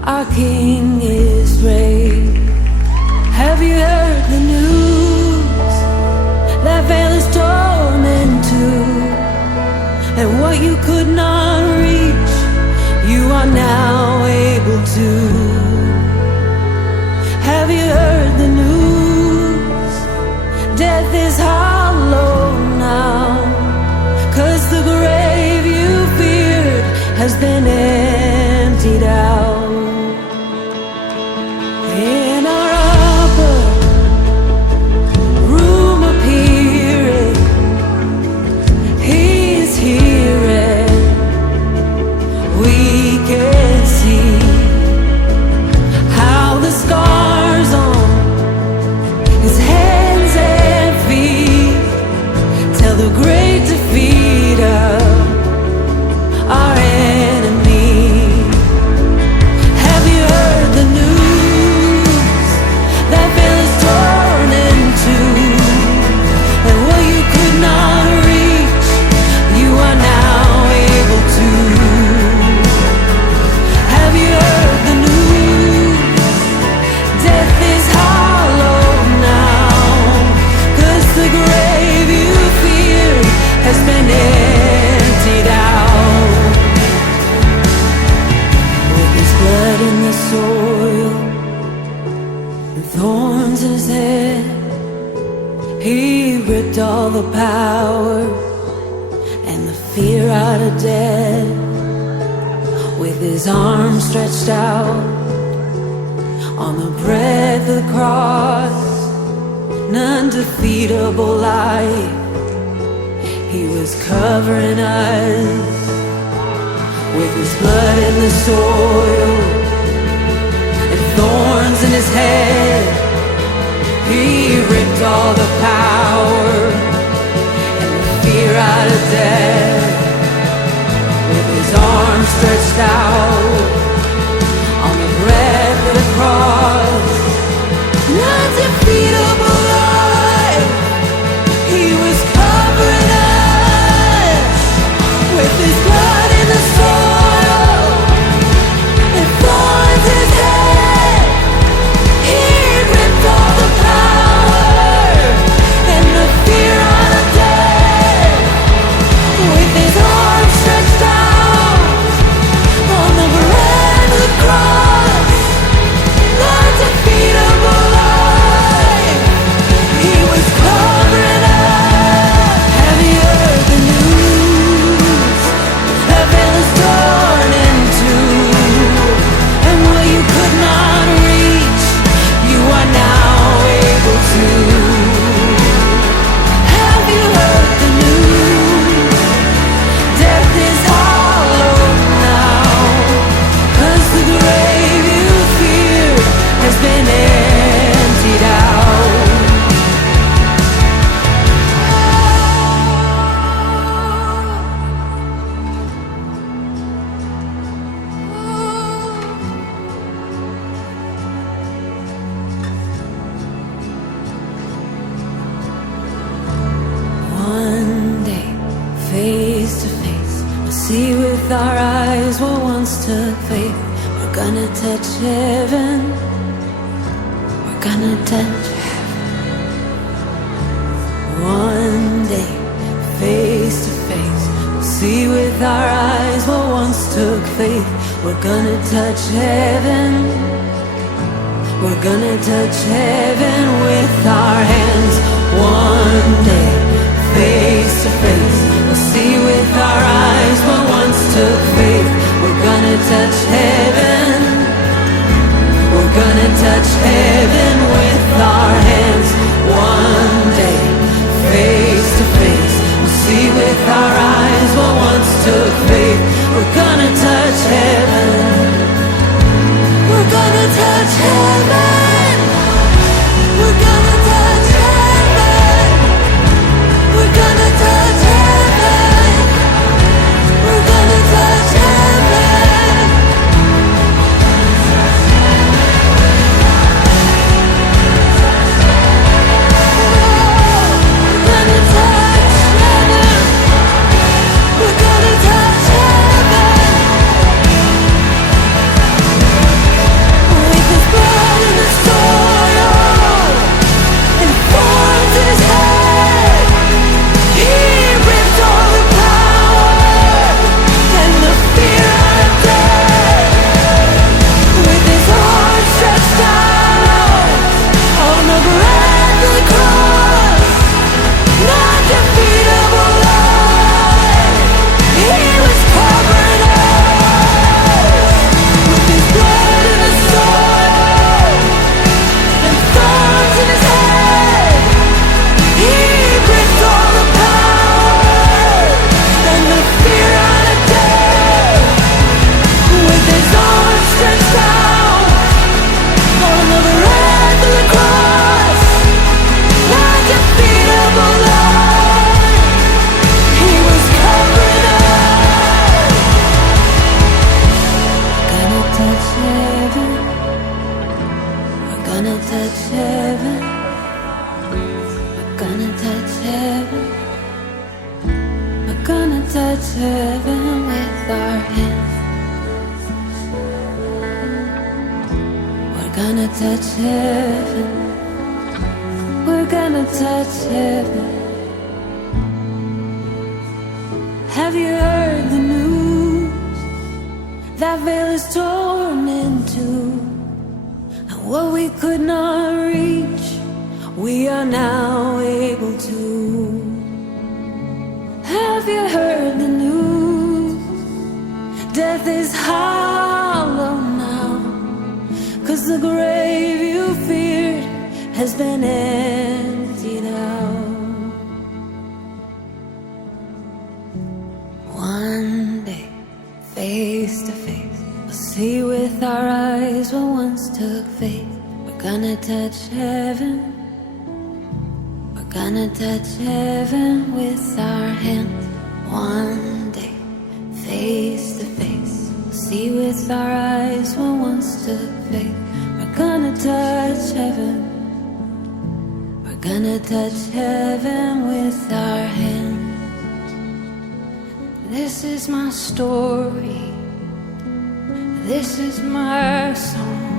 Our King is brave. Have you heard the news? That veil is torn in two, and what you could not reach, you are now able to. Have you heard the news? Death is hollow now, 'cause the grave you feared has been emptied out. In our upper room appearing, He's here and we can see how the scars on His hands and feet tell the great defeat of our enemy. Have you heard the news? That veil is torn in two, and what you could not reach, you are now able to. Have you heard the news? Death is hollow now, 'cause the grave you feared has been emptied out. With His blood in the soil and thorns in His head, He ripped all the power and the fear out of death. With His arms stretched out on the breadth of the cross, an undefeatable life He was covering us. With His blood in the soil and thorns in His head, He ripped all the power and the fear out of death. With His arms stretched out on the breadth of the cross, an undefeatable life He was covering us. With His blood in the soil and thorns in His head, He ripped all the power and the fear out of death. With His arms stretched out on the breadth of the cross, undefeatable life He was covering us. Have you heard the news? That veil is torn in two, and what you could not reach, you are now able to. Have you heard the news? Death is hollow now, 'cause the grave you feared has been emptied out. One day, face to face, we'll see with our eyes what once took faith. We're gonna touch heaven. We're gonna touch heaven. One day, face to face, we'll see with our eyes what once took faith. We're gonna touch heaven. We're gonna touch heaven with our hands. One day, face to face, we'll see with our eyes what once took faith. We're gonna touch heaven. We're gonna touch heaven with our hands. One day, face to face, we'll see with our eyes what once took faith. We're gonna touch heaven. We're gonna touch heaven. We're gonna touch heaven. We're gonna touch heaven. We're gonna touch heaven. touch heaven. We're gonna touch heaven. We're gonna touch heaven with our hands. We're gonna touch heaven. We're gonna touch heaven. Have you heard the news? That veil is torn in two, and what we could not reach, we are now able to. Have you heard the news? Death is hollow now, 'cause the grave you feared has been emptied out. One day, face to face, we'll see with our eyes what once took faith. We're gonna touch heaven. We're gonna touch heaven with our hands. One day, face to face, we'll see with our eyes what once took faith. We're gonna touch heaven. We're gonna touch heaven with our hands. This is my story. This is my song.